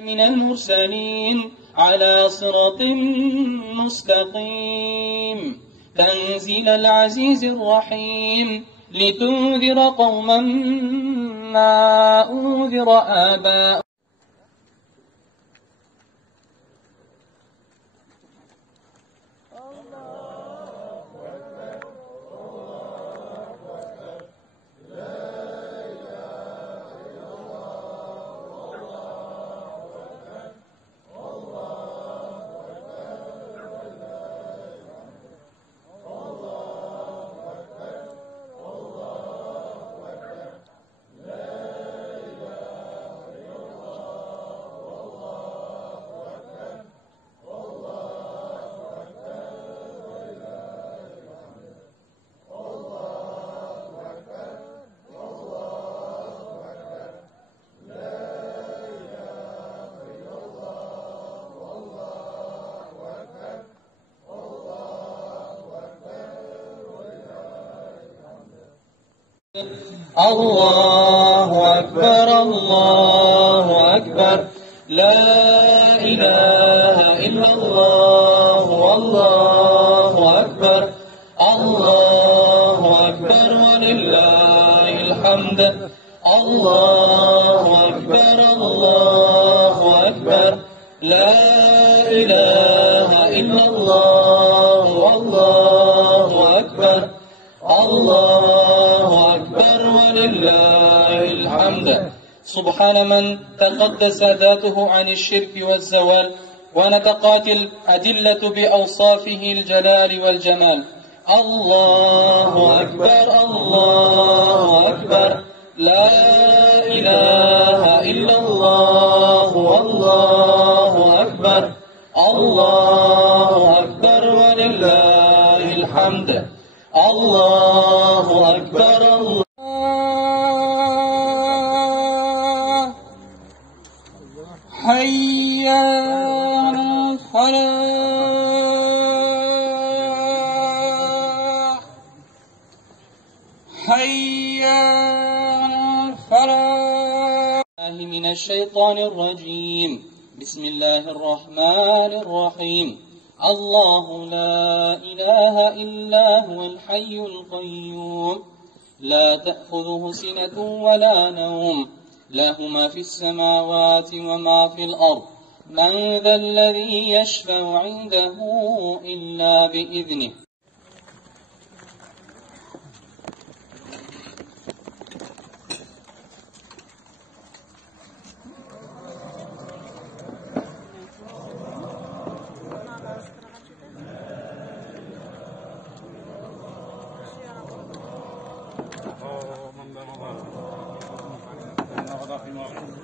من المرسلين على صراط مستقيم تنزيل العزيز الرحيم لتنذر قوما ما أنذر آباؤهم الله أكبر الله أكبر لا إله إلا الله والله أكبر الله أكبر ولله الحمد الله أكبر الله أكبر لا إله إلا الله والله أكبر الله أكبر ولله الحمد. سبحان من تقدس ذاته عن الشرك والزوال ونطقات الأدلة بأوصافه الجلال والجمال. الله أكبر الله أكبر لا إله إلا الله والله أكبر الله أكبر ولله الحمد. الله أكبر الله حي على الفلاح حي على الفلاح. من الشيطان الرجيم. بسم الله الرحمن الرحيم. الله لا إله إلا هو الحي القيوم لا تأخذه سنة ولا نوم له ما في السماوات وما في الأرض من ذا الذي يشفع عنده إلا بإذنه. من